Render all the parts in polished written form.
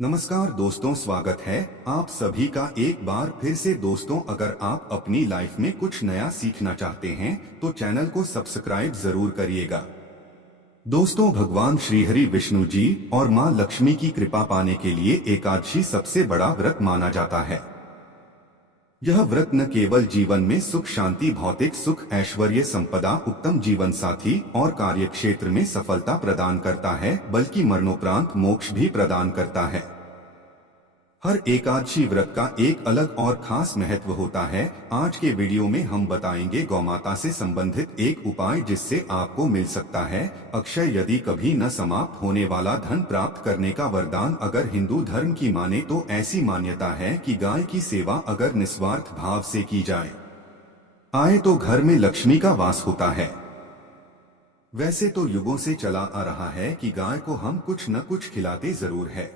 नमस्कार दोस्तों, स्वागत है आप सभी का एक बार फिर से। दोस्तों, अगर आप अपनी लाइफ में कुछ नया सीखना चाहते हैं तो चैनल को सब्सक्राइब जरूर करिएगा। दोस्तों, भगवान श्री हरि विष्णु जी और मां लक्ष्मी की कृपा पाने के लिए एकादशी सबसे बड़ा व्रत माना जाता है। यह व्रत न केवल जीवन में सुख शांति, भौतिक सुख, ऐश्वर्य, संपदा, उत्तम जीवन साथी और कार्यक्षेत्र में सफलता प्रदान करता है, बल्कि मरणोपरांत मोक्ष भी प्रदान करता है। हर एकादशी व्रत का एक अलग और खास महत्व होता है। आज के वीडियो में हम बताएंगे गौमाता से संबंधित एक उपाय जिससे आपको मिल सकता है अक्षय, यदि कभी न समाप्त होने वाला धन प्राप्त करने का वरदान। अगर हिंदू धर्म की माने तो ऐसी मान्यता है कि गाय की सेवा अगर निस्वार्थ भाव से की जाए आए तो घर में लक्ष्मी का वास होता है। वैसे तो युगों से चला आ रहा है कि गाय को हम कुछ न कुछ खिलाते जरूर है।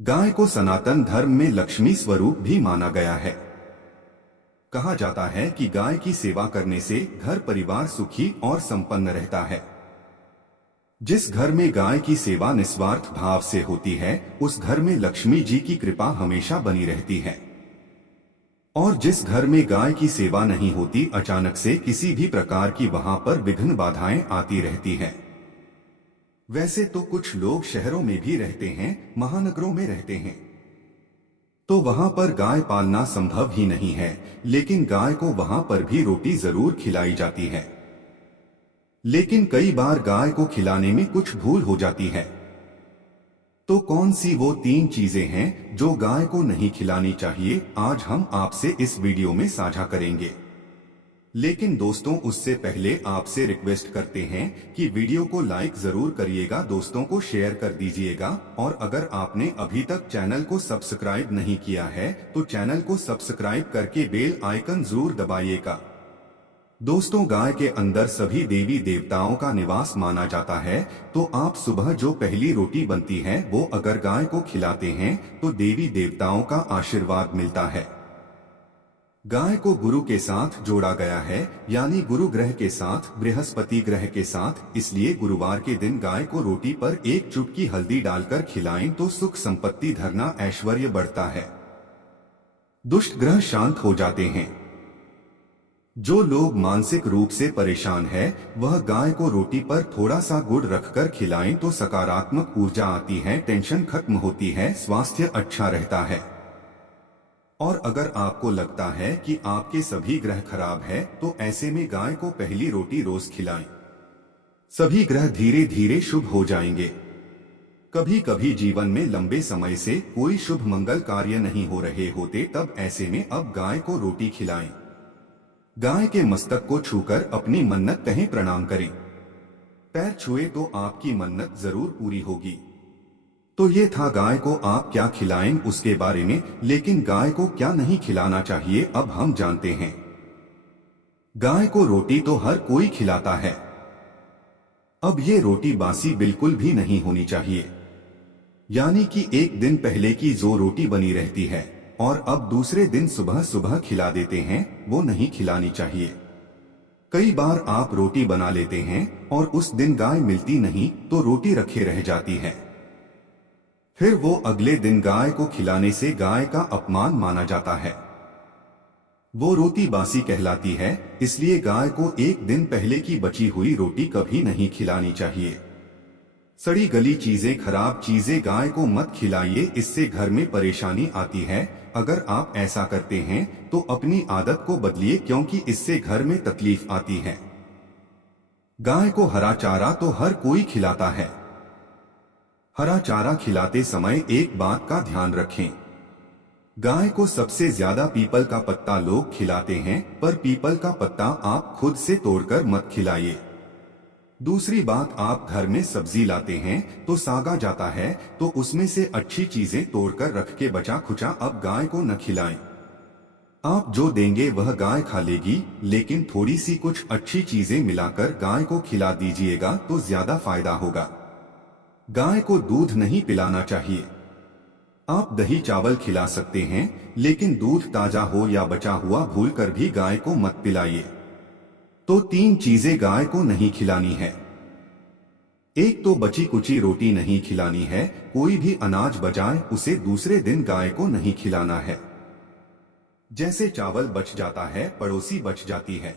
गाय को सनातन धर्म में लक्ष्मी स्वरूप भी माना गया है। कहा जाता है कि गाय की सेवा करने से घर परिवार सुखी और संपन्न रहता है। जिस घर में गाय की सेवा निस्वार्थ भाव से होती है उस घर में लक्ष्मी जी की कृपा हमेशा बनी रहती है। और जिस घर में गाय की सेवा नहीं होती, अचानक से किसी भी प्रकार की वहां पर विघ्न बाधाएं आती रहती है। वैसे तो कुछ लोग शहरों में भी रहते हैं, महानगरों में रहते हैं, तो वहां पर गाय पालना संभव ही नहीं है, लेकिन गाय को वहां पर भी रोटी जरूर खिलाई जाती है। लेकिन कई बार गाय को खिलाने में कुछ भूल हो जाती है। तो कौन सी वो 3 चीजें हैं जो गाय को नहीं खिलानी चाहिए, आज हम आपसे इस वीडियो में साझा करेंगे। लेकिन दोस्तों, उससे पहले आपसे रिक्वेस्ट करते हैं कि वीडियो को लाइक जरूर करिएगा, दोस्तों को शेयर कर दीजिएगा, और अगर आपने अभी तक चैनल को सब्सक्राइब नहीं किया है तो चैनल को सब्सक्राइब करके बेल आइकन जरूर दबाइएगा। दोस्तों, गाय के अंदर सभी देवी देवताओं का निवास माना जाता है, तो आप सुबह जो पहली रोटी बनती है वो अगर गाय को खिलाते हैं तो देवी देवताओं का आशीर्वाद मिलता है। गाय को गुरु के साथ जोड़ा गया है, यानी गुरु ग्रह के साथ, बृहस्पति ग्रह के साथ, इसलिए गुरुवार के दिन गाय को रोटी पर एक चुटकी हल्दी डालकर खिलाएं तो सुख संपत्ति, धरना, ऐश्वर्य बढ़ता है। दुष्ट ग्रह शांत हो जाते हैं। जो लोग मानसिक रूप से परेशान है वह गाय को रोटी पर थोड़ा सा गुड़ रखकर खिलाएं तो सकारात्मक ऊर्जा आती है, टेंशन खत्म होती है, स्वास्थ्य अच्छा रहता है। और अगर आपको लगता है कि आपके सभी ग्रह खराब है तो ऐसे में गाय को पहली रोटी रोज खिलाएं। सभी ग्रह धीरे धीरे शुभ हो जाएंगे। कभी कभी जीवन में लंबे समय से कोई शुभ मंगल कार्य नहीं हो रहे होते, तब ऐसे में अब गाय को रोटी खिलाएं। गाय के मस्तक को छूकर अपनी मन्नत कहें, प्रणाम करें। पैर छुए तो आपकी मन्नत जरूर पूरी होगी। तो ये था गाय को आप क्या खिलाएं उसके बारे में, लेकिन गाय को क्या नहीं खिलाना चाहिए अब हम जानते हैं। गाय को रोटी तो हर कोई खिलाता है। अब ये रोटी बासी बिल्कुल भी नहीं होनी चाहिए, यानी कि एक दिन पहले की जो रोटी बनी रहती है और अब दूसरे दिन सुबह सुबह खिला देते हैं, वो नहीं खिलानी चाहिए। कई बार आप रोटी बना लेते हैं और उस दिन गाय मिलती नहीं तो रोटी रखे रह जाती है। फिर वो अगले दिन गाय को खिलाने से गाय का अपमान माना जाता है। वो रोटी बासी कहलाती है, इसलिए गाय को एक दिन पहले की बची हुई रोटी कभी नहीं खिलानी चाहिए। सड़ी गली चीजें, खराब चीजें गाय को मत खिलाइए, इससे घर में परेशानी आती है। अगर आप ऐसा करते हैं तो अपनी आदत को बदलिए, क्योंकि इससे घर में तकलीफ आती है। गाय को हरा चारा तो हर कोई खिलाता है। हरा चारा खिलाते समय एक बात का ध्यान रखें, गाय को सबसे ज्यादा पीपल का पत्ता लोग खिलाते हैं, पर पीपल का पत्ता आप खुद से तोड़कर मत खिलाइए। दूसरी बात, आप घर में सब्जी लाते हैं तो सागा जाता है तो उसमें से अच्छी चीजें तोड़कर रख के बचा खुचा अब गाय को न खिलाएं। आप जो देंगे वह गाय खा लेगी, लेकिन थोड़ी सी कुछ अच्छी चीजें मिलाकर गाय को खिला दीजिएगा तो ज्यादा फायदा होगा। गाय को दूध नहीं पिलाना चाहिए। आप दही चावल खिला सकते हैं, लेकिन दूध ताजा हो या बचा हुआ भूलकर भी गाय को मत पिलाइए। तो 3 चीजें गाय को नहीं खिलानी है। एक तो बची कुची रोटी नहीं खिलानी है, कोई भी अनाज बचाए उसे दूसरे दिन गाय को नहीं खिलाना है। जैसे चावल बच जाता है, पड़ोसी बच जाती है।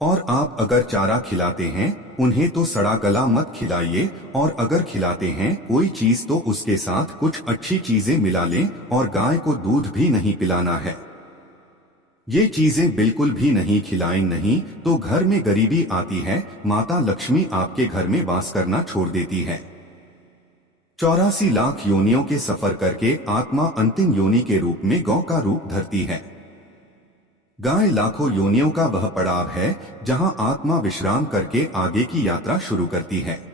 और आप अगर चारा खिलाते हैं उन्हें तो सड़ा गला मत खिलाइए, और अगर खिलाते हैं कोई चीज तो उसके साथ कुछ अच्छी चीजें मिला लें, और गाय को दूध भी नहीं पिलाना है। ये चीजें बिल्कुल भी नहीं खिलाएं, नहीं तो घर में गरीबी आती है, माता लक्ष्मी आपके घर में वास करना छोड़ देती है। 84 लाख योनियों के सफर करके आत्मा अंतिम योनि के रूप में गौ का रूप धरती है। गाय लाखों योनियों का वह पड़ाव है जहां आत्मा विश्राम करके आगे की यात्रा शुरू करती है।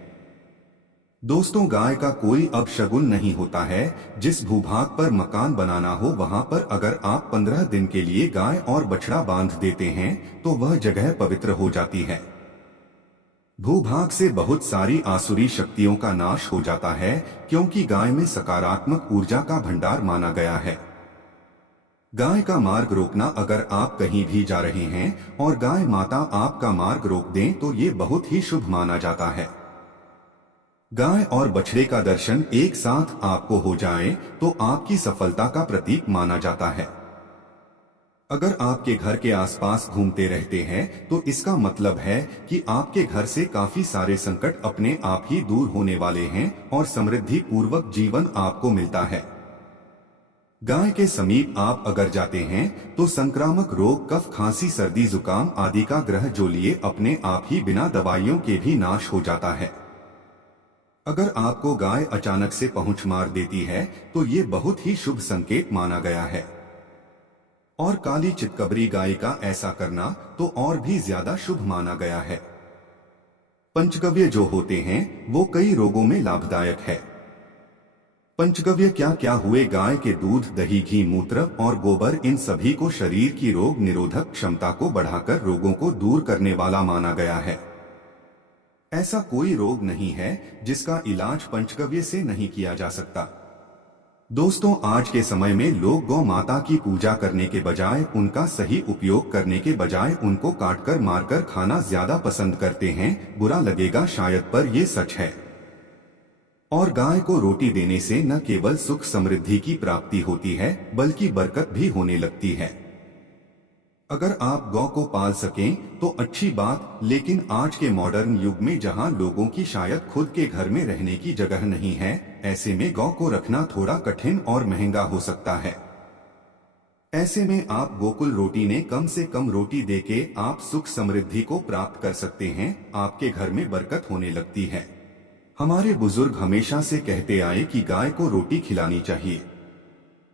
दोस्तों, गाय का कोई अपशगुन नहीं होता है। जिस भूभाग पर मकान बनाना हो वहां पर अगर आप 15 दिन के लिए गाय और बछड़ा बांध देते हैं तो वह जगह पवित्र हो जाती है। भूभाग से बहुत सारी आसुरी शक्तियों का नाश हो जाता है, क्योंकि गाय में सकारात्मक ऊर्जा का भंडार माना गया है। गाय का मार्ग रोकना, अगर आप कहीं भी जा रहे हैं और गाय माता आपका मार्ग रोक दें तो ये बहुत ही शुभ माना जाता है। गाय और बछड़े का दर्शन एक साथ आपको हो जाए तो आपकी सफलता का प्रतीक माना जाता है। अगर आपके घर के आसपास घूमते रहते हैं तो इसका मतलब है कि आपके घर से काफी सारे संकट अपने आप ही दूर होने वाले हैं और समृद्धि पूर्वक जीवन आपको मिलता है। गाय के समीप आप अगर जाते हैं तो संक्रामक रोग, कफ, खांसी, सर्दी, जुकाम आदि का ग्रह जो लिए अपने आप ही बिना दवाइयों के भी नाश हो जाता है। अगर आपको गाय अचानक से पहुंच मार देती है तो ये बहुत ही शुभ संकेत माना गया है। और काली चितकबरी गाय का ऐसा करना तो और भी ज्यादा शुभ माना गया है। पंचगव्य जो होते हैं वो कई रोगों में लाभदायक है। पंचगव्य क्या क्या हुए? गाय के दूध, दही, घी, मूत्र और गोबर, इन सभी को शरीर की रोग निरोधक क्षमता को बढ़ाकर रोगों को दूर करने वाला माना गया है। ऐसा कोई रोग नहीं है जिसका इलाज पंचगव्य से नहीं किया जा सकता। दोस्तों, आज के समय में लोग गौ माता की पूजा करने के बजाय, उनका सही उपयोग करने के बजाय उनको काटकर मारकर खाना ज्यादा पसंद करते हैं। बुरा लगेगा शायद, पर ये सच है। और गाय को रोटी देने से न केवल सुख समृद्धि की प्राप्ति होती है बल्कि बरकत भी होने लगती है। अगर आप गौ को पाल सकें तो अच्छी बात, लेकिन आज के मॉडर्न युग में जहां लोगों की शायद खुद के घर में रहने की जगह नहीं है, ऐसे में गौ को रखना थोड़ा कठिन और महंगा हो सकता है। ऐसे में आप गोकुल रोटी ने कम से कम रोटी देके आप सुख समृद्धि को प्राप्त कर सकते हैं। आपके घर में बरकत होने लगती है। हमारे बुजुर्ग हमेशा से कहते आए कि गाय को रोटी खिलानी चाहिए,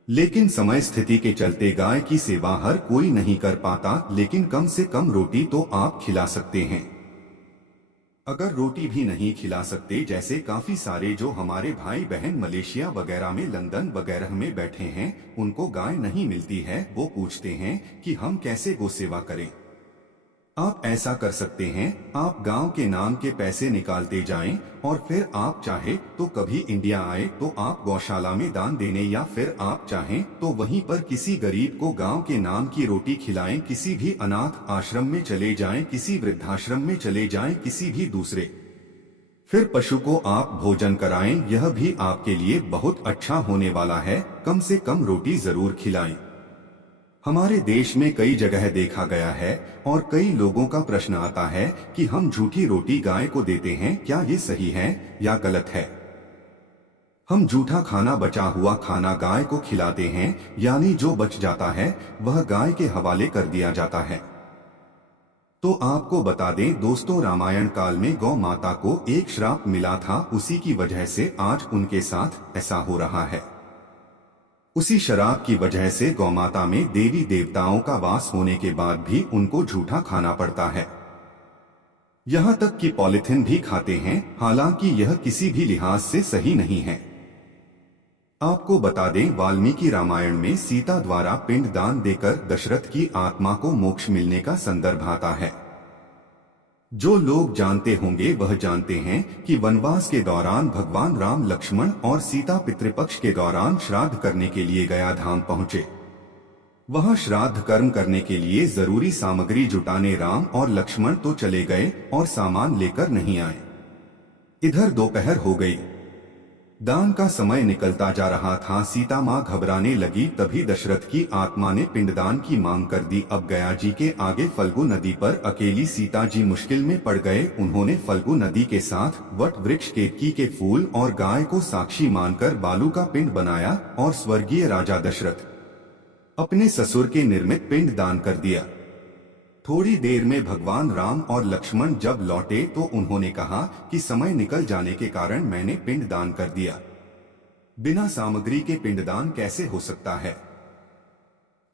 लेकिन समय स्थिति के चलते गाय की सेवा हर कोई नहीं कर पाता, लेकिन कम से कम रोटी तो आप खिला सकते हैं। अगर रोटी भी नहीं खिला सकते, जैसे काफी सारे जो हमारे भाई बहन मलेशिया वगैरह में, लंदन वगैरह में बैठे हैं, उनको गाय नहीं मिलती है, वो पूछते हैं कि हम कैसे गौ सेवा करें। आप ऐसा कर सकते हैं, आप गांव के नाम के पैसे निकालते जाएं और फिर आप चाहे तो कभी इंडिया आए तो आप गौशाला में दान देने, या फिर आप चाहें तो वहीं पर किसी गरीब को गांव के नाम की रोटी खिलाएं। किसी भी अनाथ आश्रम में चले जाएं, किसी वृद्धाश्रम में चले जाएं, किसी भी दूसरे फिर पशु को आप भोजन कराएं। यह भी आपके लिए बहुत अच्छा होने वाला है। कम से कम रोटी जरूर खिलाएं। हमारे देश में कई जगह देखा गया है और कई लोगों का प्रश्न आता है कि हम झूठी रोटी गाय को देते हैं, क्या ये सही है या गलत है? हम झूठा खाना, बचा हुआ खाना गाय को खिलाते हैं, यानी जो बच जाता है वह गाय के हवाले कर दिया जाता है। तो आपको बता दें दोस्तों, रामायण काल में गौ माता को एक श्राप मिला था, उसी की वजह से आज उनके साथ ऐसा हो रहा है। उसी शराब की वजह से गौमाता में देवी देवताओं का वास होने के बाद भी उनको झूठा खाना पड़ता है। यहाँ तक कि पॉलिथीन भी खाते हैं, हालांकि यह किसी भी लिहाज से सही नहीं है। आपको बता दें, वाल्मीकि रामायण में सीता द्वारा पिंड दान देकर दशरथ की आत्मा को मोक्ष मिलने का संदर्भ आता है। जो लोग जानते होंगे वह जानते हैं कि वनवास के दौरान भगवान राम, लक्ष्मण और सीता पितृपक्ष के दौरान श्राद्ध करने के लिए गया धाम पहुंचे। वहां श्राद्ध कर्म करने के लिए जरूरी सामग्री जुटाने राम और लक्ष्मण तो चले गए और सामान लेकर नहीं आए। इधर दोपहर हो गई। दान का समय निकलता जा रहा था। सीता माँ घबराने लगी। तभी दशरथ की आत्मा ने पिंडदान की मांग कर दी। अब गया जी के आगे फल्गु नदी पर अकेली सीता जी मुश्किल में पड़ गए। उन्होंने फल्गु नदी के साथ वट वृक्ष, केतकी के फूल और गाय को साक्षी मानकर बालू का पिंड बनाया और स्वर्गीय राजा दशरथ अपने ससुर के निर्मित पिंड दान कर दिया। थोड़ी देर में भगवान राम और लक्ष्मण जब लौटे तो उन्होंने कहा कि समय निकल जाने के कारण मैंने पिंड दान कर दिया। बिना सामग्री के पिंडदान कैसे हो सकता है?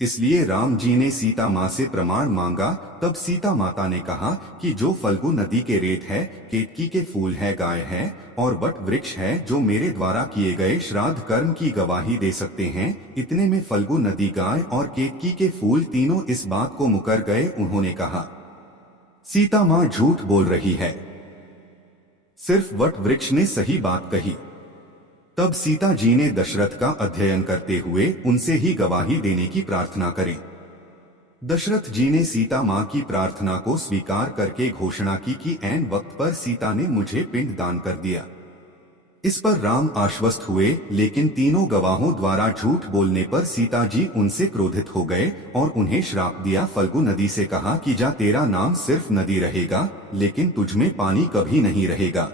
इसलिए राम जी ने सीता माँ से प्रमाण मांगा। तब सीता माता ने कहा कि जो फल्गु नदी के रेत है, केतकी के फूल है, गाय है और वट वृक्ष है, जो मेरे द्वारा किए गए श्राद्ध कर्म की गवाही दे सकते हैं। इतने में फल्गु नदी, गाय और केतकी के फूल तीनों इस बात को मुकर गए। उन्होंने कहा, सीता माँ झूठ बोल रही है, सिर्फ वट वृक्ष ने सही बात कही। तब सीता जी ने दशरथ का अध्ययन करते हुए उनसे ही गवाही देने की प्रार्थना करें। दशरथ जी ने सीता माँ की प्रार्थना को स्वीकार करके घोषणा की कि ऐन वक्त पर सीता ने मुझे पिंड दान कर दिया। इस पर राम आश्वस्त हुए, लेकिन तीनों गवाहों द्वारा झूठ बोलने पर सीता जी उनसे क्रोधित हो गए और उन्हें श्राप दिया। फल्गु नदी से कहा कि जा, तेरा नाम सिर्फ नदी रहेगा, लेकिन तुझमें पानी कभी नहीं रहेगा।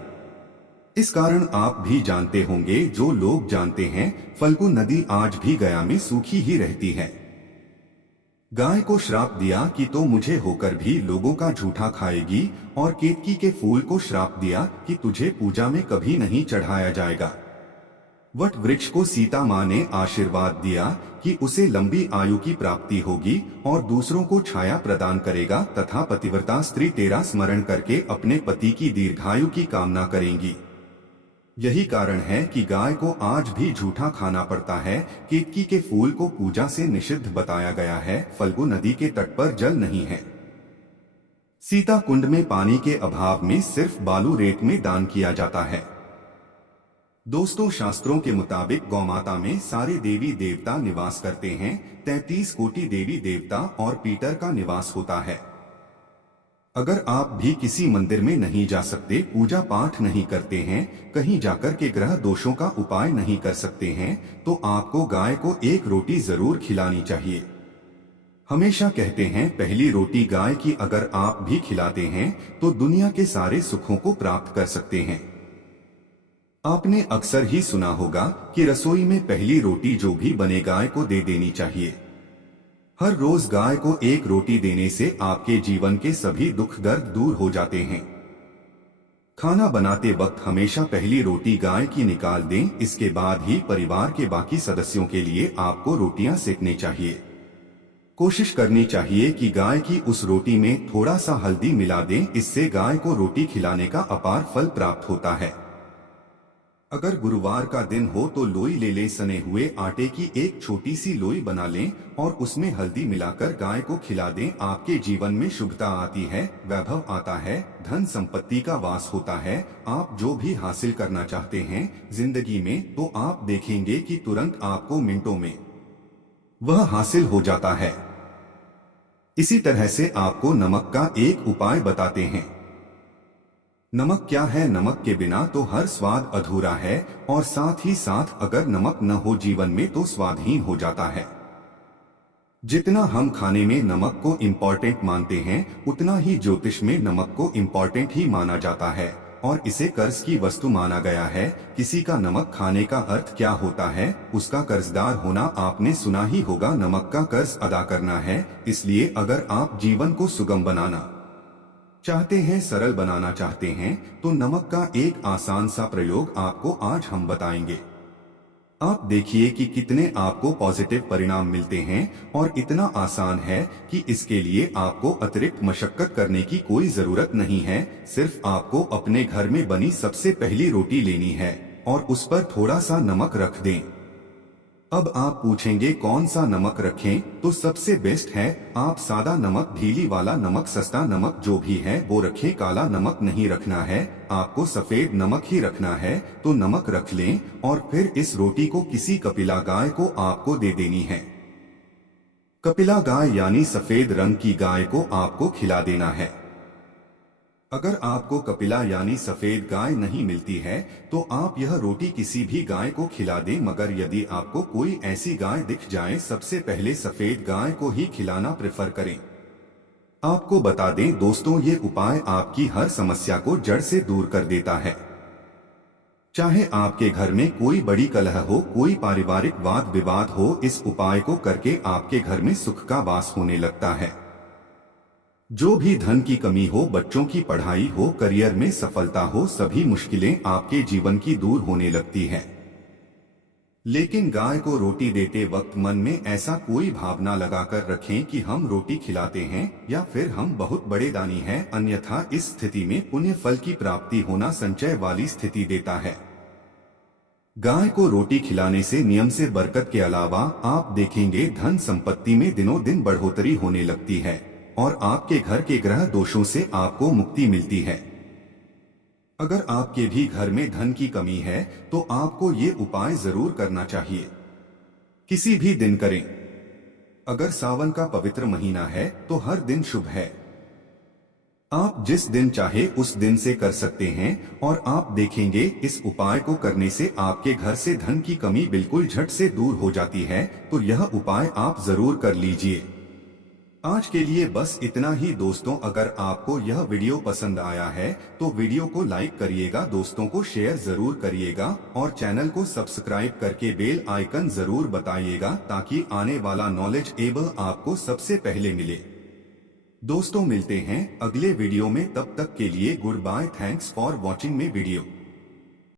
इस कारण आप भी जानते होंगे, जो लोग जानते हैं, फल्गु नदी आज भी गया में सूखी ही रहती है। गाय को श्राप दिया कि तो मुझे होकर भी लोगों का झूठा खाएगी, और केतकी के फूल को श्राप दिया कि तुझे पूजा में कभी नहीं चढ़ाया जाएगा। वट वृक्ष को सीता माँ ने आशीर्वाद दिया कि उसे लंबी आयु की प्राप्ति होगी और दूसरों को छाया प्रदान करेगा, तथा पतिव्रता स्त्री तेरा स्मरण करके अपने पति की दीर्घायु की कामना करेंगी। यही कारण है कि गाय को आज भी झूठा खाना पड़ता है। केतकी के फूल को पूजा से निषिद्ध बताया गया है। फल्गु नदी के तट पर जल नहीं है। सीता कुंड में पानी के अभाव में सिर्फ बालू रेत में दान किया जाता है। दोस्तों, शास्त्रों के मुताबिक गौमाता में सारे देवी देवता निवास करते हैं। 33 कोटि देवी देवता और पीटर का निवास होता है। अगर आप भी किसी मंदिर में नहीं जा सकते, पूजा पाठ नहीं करते हैं, कहीं जाकर के ग्रह दोषों का उपाय नहीं कर सकते हैं, तो आपको गाय को एक रोटी जरूर खिलानी चाहिए। हमेशा कहते हैं, पहली रोटी गाय की अगर आप भी खिलाते हैं तो दुनिया के सारे सुखों को प्राप्त कर सकते हैं। आपने अक्सर ही सुना होगा कि रसोई में पहली रोटी जो भी बने गाय को दे देनी चाहिए। हर रोज गाय को एक रोटी देने से आपके जीवन के सभी दुख दर्द दूर हो जाते हैं। खाना बनाते वक्त हमेशा पहली रोटी गाय की निकाल दें, इसके बाद ही परिवार के बाकी सदस्यों के लिए आपको रोटियां सेकनी चाहिए। कोशिश करनी चाहिए कि गाय की उस रोटी में थोड़ा सा हल्दी मिला दें, इससे गाय को रोटी खिलाने का अपार फल प्राप्त होता है। अगर गुरुवार का दिन हो तो लोई ले लें, सने हुए आटे की एक छोटी सी लोई बना लें और उसमें हल्दी मिलाकर गाय को खिला दें। आपके जीवन में शुभता आती है, वैभव आता है, धन संपत्ति का वास होता है। आप जो भी हासिल करना चाहते हैं जिंदगी में, तो आप देखेंगे कि तुरंत आपको मिनटों में वह हासिल हो जाता है। इसी तरह से आपको नमक का एक उपाय बताते हैं। नमक क्या है? नमक के बिना तो हर स्वाद अधूरा है, और साथ ही साथ अगर नमक न हो जीवन में तो स्वादहीन हो जाता है। जितना हम खाने में नमक को इम्पोर्टेंट मानते हैं, उतना ही ज्योतिष में नमक को इम्पोर्टेंट ही माना जाता है और इसे कर्ज की वस्तु माना गया है। किसी का नमक खाने का अर्थ क्या होता है? उसका कर्जदार होना। आपने सुना ही होगा, नमक का कर्ज अदा करना है। इसलिए अगर आप जीवन को सुगम बनाना चाहते हैं, सरल बनाना चाहते हैं, तो नमक का एक आसान सा प्रयोग आपको आज हम बताएंगे। आप देखिए कि कितने आपको पॉजिटिव परिणाम मिलते हैं, और इतना आसान है कि इसके लिए आपको अतिरिक्त मशक्कत करने की कोई जरूरत नहीं है। सिर्फ आपको अपने घर में बनी सबसे पहली रोटी लेनी है और उस पर थोड़ा सा नमक रख दें। अब आप पूछेंगे कौन सा नमक रखें? तो सबसे बेस्ट है आप सादा नमक, ढीली वाला नमक, सस्ता नमक जो भी है वो रखें। काला नमक नहीं रखना है, आपको सफेद नमक ही रखना है। तो नमक रख लें और फिर इस रोटी को किसी कपिला गाय को आपको दे देनी है। कपिला गाय यानी सफेद रंग की गाय को आपको खिला देना है। अगर आपको कपिला यानी सफेद गाय नहीं मिलती है तो आप यह रोटी किसी भी गाय को खिला दें, मगर यदि आपको कोई ऐसी गाय दिख जाए सबसे पहले सफेद गाय को ही खिलाना प्रेफर करें। आपको बता दें दोस्तों, ये उपाय आपकी हर समस्या को जड़ से दूर कर देता है। चाहे आपके घर में कोई बड़ी कलह हो, कोई पारिवारिक वाद विवाद हो, इस उपाय को करके आपके घर में सुख का वास होने लगता है। जो भी धन की कमी हो, बच्चों की पढ़ाई हो, करियर में सफलता हो, सभी मुश्किलें आपके जीवन की दूर होने लगती हैं। लेकिन गाय को रोटी देते वक्त मन में ऐसा कोई भावना लगाकर रखें कि हम रोटी खिलाते हैं या फिर हम बहुत बड़े दानी हैं, अन्यथा इस स्थिति में पुण्य फल की प्राप्ति होना संचय वाली स्थिति देता है। गाय को रोटी खिलाने से नियम से बरकत के अलावा आप देखेंगे धन संपत्ति में दिनों दिन बढ़ोतरी होने लगती है और आपके घर के ग्रह दोषों से आपको मुक्ति मिलती है। अगर आपके भी घर में धन की कमी है तो आपको ये उपाय जरूर करना चाहिए। किसी भी दिन करें। अगर सावन का पवित्र महीना है तो हर दिन शुभ है। आप जिस दिन चाहे उस दिन से कर सकते हैं और आप देखेंगे इस उपाय को करने से आपके घर से धन की कमी बिल्कुल झट से दूर हो जाती है। तो यह उपाय आप जरूर कर लीजिए। आज के लिए बस इतना ही दोस्तों। अगर आपको यह वीडियो पसंद आया है तो वीडियो को लाइक करिएगा, दोस्तों को शेयर जरूर करिएगा और चैनल को सब्सक्राइब करके बेल आइकन जरूर बताइएगा ताकि आने वाला नॉलेज एबल आपको सबसे पहले मिले। दोस्तों मिलते हैं अगले वीडियो में, तब तक के लिए good bye. Thanks for watching में वीडियो।